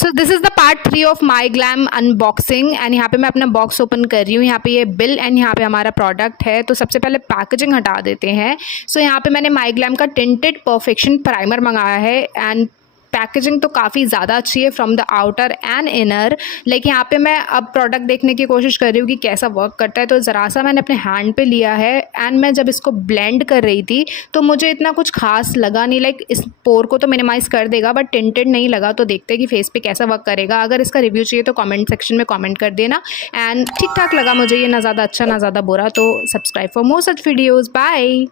So this is the part 3 of my glam unboxing and यहाँ पे मैं अपना बॉक्स ओपन कर रही हूँ। यहाँ पे ये बिल एंड यहाँ पे हमारा प्रोडक्ट है। तो सबसे पहले पैकेजिंग हटा देते हैं। सो यहाँ पे मैंने माई ग्लैम का टिंटेड परफेक्शन प्राइमर मंगाया है एंड पैकेजिंग तो काफ़ी ज़्यादा अच्छी है from the outer and inner. लेकिन यहाँ पे मैं अब प्रोडक्ट देखने की कोशिश कर रही हूँ कि कैसा वर्क करता है। तो ज़रा सा मैंने अपने हैंड पे लिया है एंड मैं जब इसको ब्लेंड कर रही थी तो मुझे इतना कुछ खास लगा नहीं। लाइक इस पोर को तो मिनिमाइज़ कर देगा बट टिंटेड नहीं लगा। तो देखते हैं कि फेस पे कैसा वर्क करेगा। अगर इसका रिव्यू चाहिए तो कॉमेंट सेक्शन में कॉमेंट कर देना। एंड ठीक ठाक लगा मुझे ये, ना ज़्यादा अच्छा ना ज़्यादा बुरा। तो subscribe for more such videos. Bye.